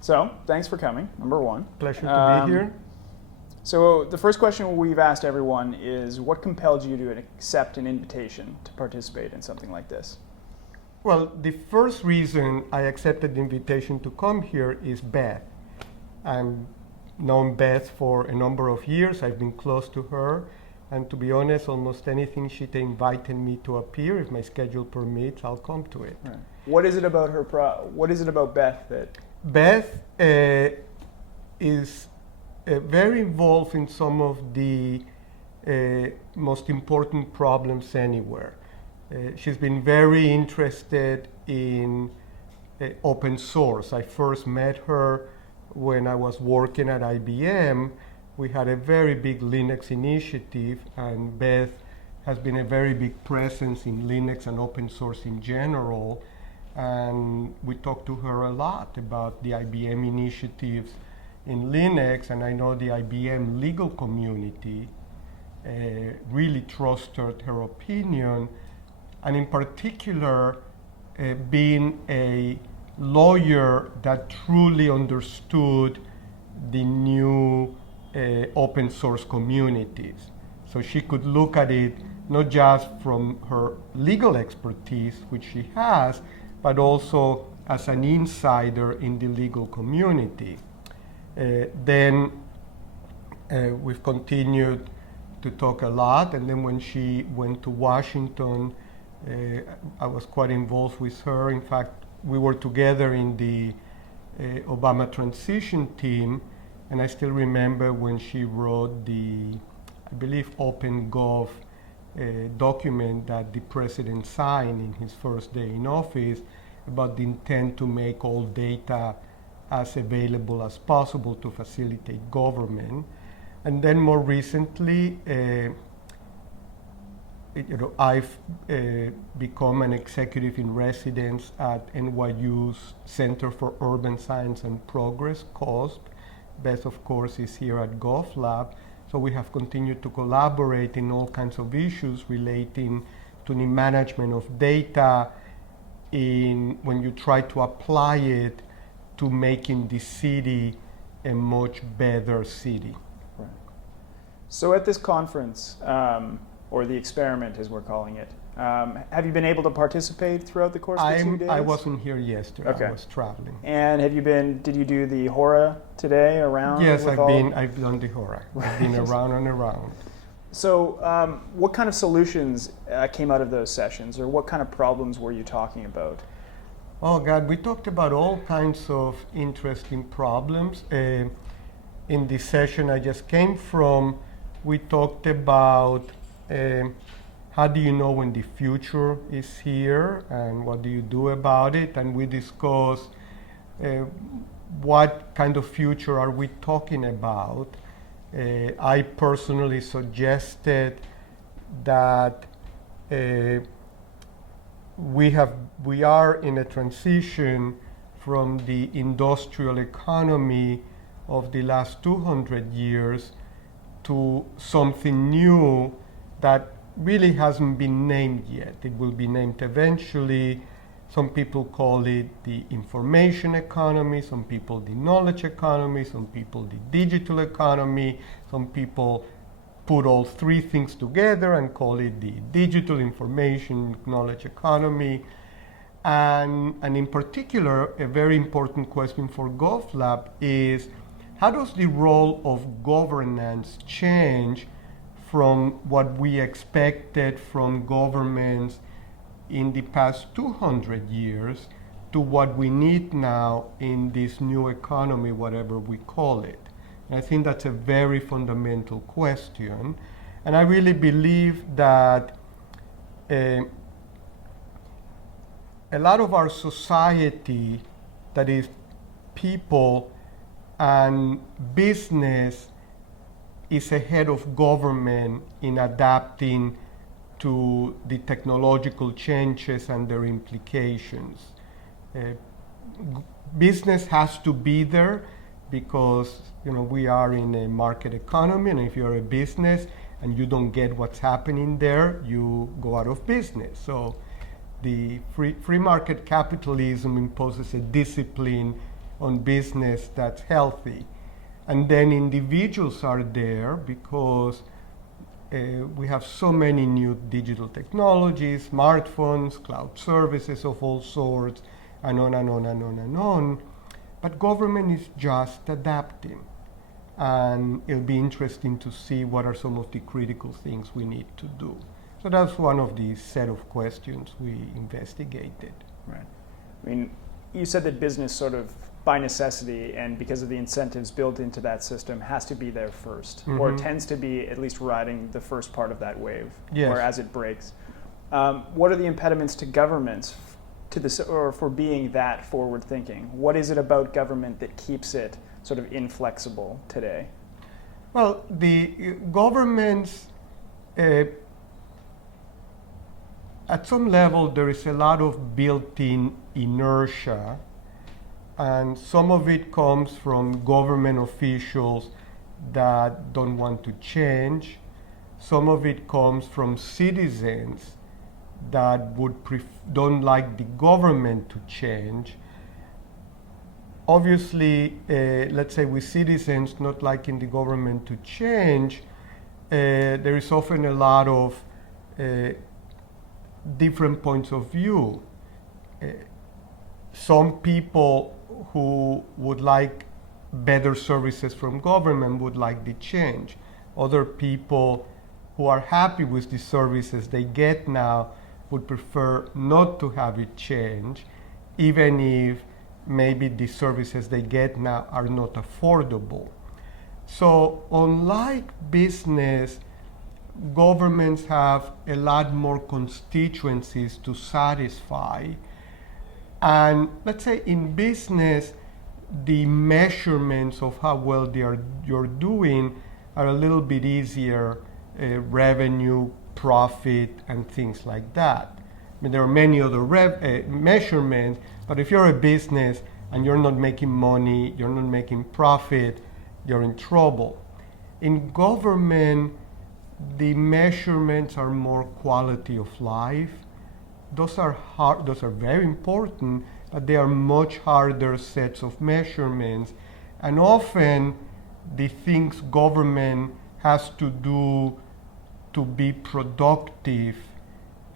So, thanks for coming, number one. Pleasure to be here. So the first question we've asked everyone is, what compelled you to accept an invitation to participate in something like this? Well, the first reason I accepted the invitation to come here is Beth. I've known Beth for a number of years. I've been close to her. And to be honest, almost anything she'd invited me to appear, if my schedule permits, I'll come to it. Right. What is it about her? What is it about Beth that? Beth is very involved in some of the most important problems anywhere. She's been very interested in open source. I first met her when I was working at IBM. We had a very big Linux initiative, and Beth has been a very big presence in Linux and open source in general. And we talked to her a lot about the IBM initiatives in Linux, and I know the IBM legal community really trusted her opinion, and in particular, being a lawyer that truly understood the new open source communities. So she could look at it not just from her legal expertise, which she has, but also as an insider in the legal community. Then we've continued to talk a lot, and then when she went to Washington, I was quite involved with her. In fact, we were together in the Obama transition team, and I still remember when she wrote the, I believe, OpenGov document that the president signed in his first day in office about the intent to make all data as available as possible to facilitate government. And then more recently, I've become an executive in residence at NYU's Center for Urban Science and Progress, COSP. Beth, of course, is here at GovLab. So we have continued to collaborate in all kinds of issues relating to the management of data when you try to apply it to making the city a much better city. Right. So at this conference, or the experiment as we're calling it, have you been able to participate throughout the course of the 2 days? I wasn't here yesterday. Okay. I was traveling. And did you do the Hora today around? Yes, I've done the Hora. I've been around and around. So what kind of solutions came out of those sessions, or what kind of problems were you talking about? Oh God, we talked about all kinds of interesting problems. In the session I just came from, we talked about how do you know when the future is here and what do you do about it? And we discussed what kind of future are we talking about. I personally suggested that we are in a transition from the industrial economy of the last 200 years to something new that really hasn't been named yet. It will be named eventually. Some people call it the information economy, some people the knowledge economy, some people the digital economy, some people put all three things together and call it the digital information knowledge economy. And in particular, a very important question for GovLab is, how does the role of governance change from what we expected from governments in the past 200 years to what we need now in this new economy, whatever we call it? And I think that's a very fundamental question. And I really believe that a lot of our society, that is people and business, is ahead of government in adapting to the technological changes and their implications. Business has to be there because we are in a market economy, and if you're a business and you don't get what's happening there, you go out of business. So the free market capitalism imposes a discipline on business that's healthy. And then individuals are there because we have so many new digital technologies, smartphones, cloud services of all sorts, and on and on and on and on. But government is just adapting. And it'll be interesting to see what are some of the critical things we need to do. So that's one of the set of questions we investigated. Right. I mean, you said that business sort of by necessity and because of the incentives built into that system has to be there first, or tends to be at least riding the first part of that wave, or as it breaks. What are the impediments to governments to this, or for being that forward thinking? What is it about government that keeps it sort of inflexible today? Well, the governments, at some level, there is a lot of built-in inertia, and some of it comes from government officials that don't want to change. Some of it comes from citizens that don't like the government to change. Obviously, let's say with citizens not liking the government to change, there is often a lot of different points of view. Some people who would like better services from government would like the change. Other people who are happy with the services they get now would prefer not to have it change, even if maybe the services they get now are not affordable. So unlike business, governments have a lot more constituencies to satisfy. And let's say in business, the measurements of how well you're doing are a little bit easier, revenue, profit, and things like that. I mean, there are many other measurements, but if you're a business and you're not making money, you're not making profit, you're in trouble. In government, the measurements are more quality of life. Those are hard, those are very important, but they are much harder sets of measurements. And often the things government has to do to be productive,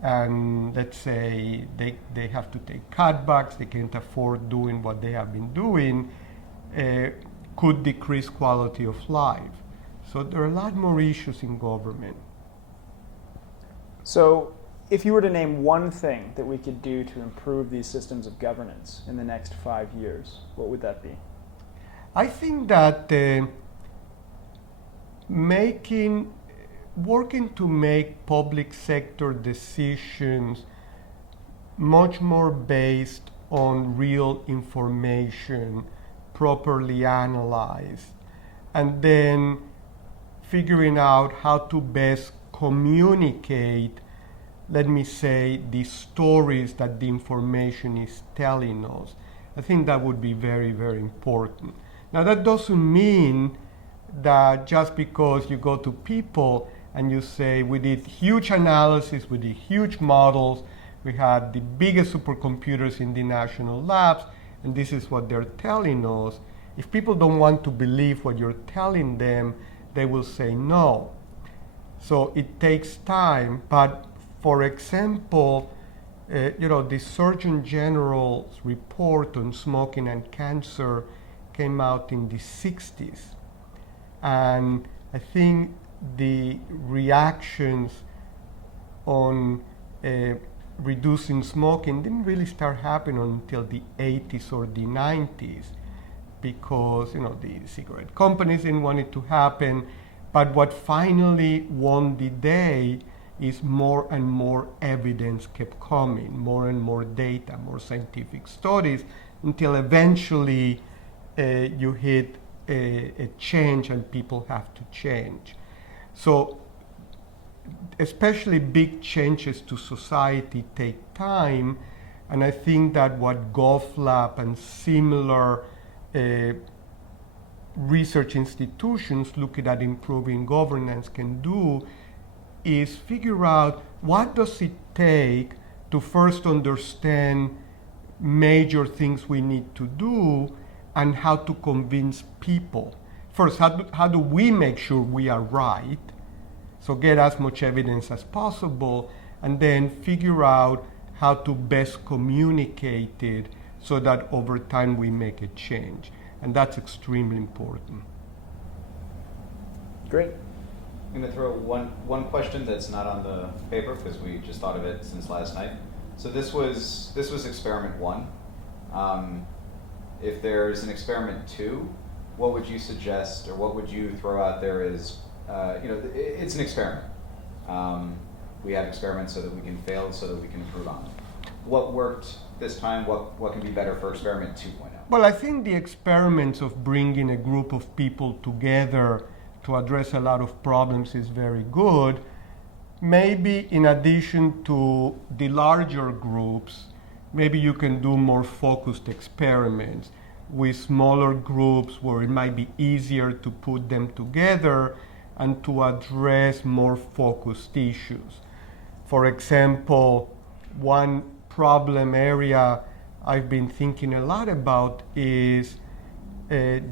and let's say they have to take cutbacks, they can't afford doing what they have been doing, could decrease quality of life. So there are a lot more issues in government. So if you were to name one thing that we could do to improve these systems of governance in the next 5 years, what would that be? I think that working to make public sector decisions much more based on real information, properly analyzed, and then figuring out how to best communicate, let me say, the stories that the information is telling us. I think that would be very, very important. Now, that doesn't mean that just because you go to people and you say, we did huge analysis, we did huge models, we had the biggest supercomputers in the national labs, and this is what they're telling us. If people don't want to believe what you're telling them, they will say no. So it takes time, but for example, the Surgeon General's report on smoking and cancer came out in the 60s. And I think the reactions on reducing smoking didn't really start happening until the 80s or the 90s, because the cigarette companies didn't want it to happen. But what finally won the day is more and more evidence kept coming, more and more data, more scientific studies, until eventually you hit a change and people have to change. So especially big changes to society take time, and I think that what GovLab and similar research institutions looking at improving governance can do is figure out what does it take to first understand major things we need to do and how to convince people. First, how do we make sure we are right? So get as much evidence as possible, and then figure out how to best communicate it so that over time we make a change. And that's extremely important. Great. I'm going to throw one question that's not on the paper because we just thought of it since last night. So this was experiment 1. If there's an experiment 2, what would you suggest, or what would you throw out there as, it's an experiment. We have experiments so that we can fail, so that we can improve on them. What worked this time? What can be better for experiment 2.0? Well, I think the experiments of bringing a group of people together to address a lot of problems is very good. Maybe in addition to the larger groups, maybe you can do more focused experiments with smaller groups where it might be easier to put them together and to address more focused issues. For example, one problem area I've been thinking a lot about is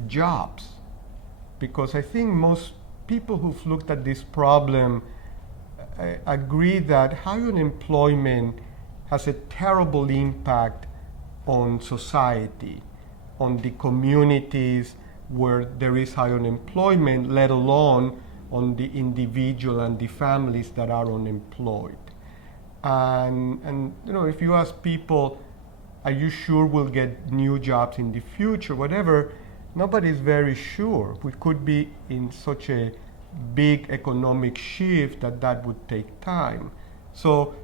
jobs, because I think most people who've looked at this problem agree that high unemployment has a terrible impact on society, on the communities where there is high unemployment, let alone on the individual and the families that are unemployed. And if you ask people, are you sure we'll get new jobs in the future, whatever, nobody's very sure. We could be in such a big economic shift that would take time. So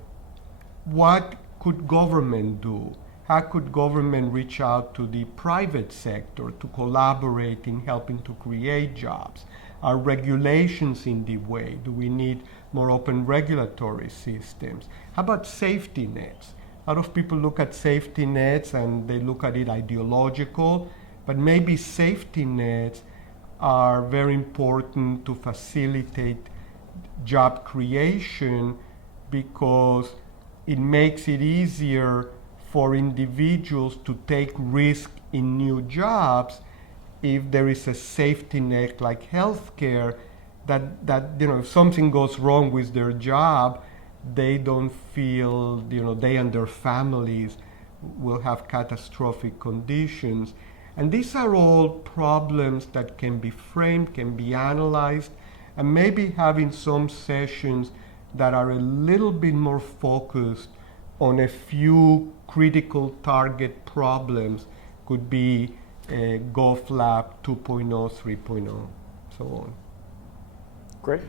what could government do? How could government reach out to the private sector to collaborate in helping to create jobs? Are regulations in the way? Do we need more open regulatory systems? How about safety nets? A lot of people look at safety nets and they look at it ideological, but maybe safety nets are very important to facilitate job creation because it makes it easier for individuals to take risk in new jobs if there is a safety net like healthcare that if something goes wrong with their job, they don't feel they and their families will have catastrophic conditions. And these are all problems that can be framed, can be analyzed, and maybe having some sessions that are a little bit more focused on a few critical target problems could be GovLab 2.0, 3.0, so on. Great.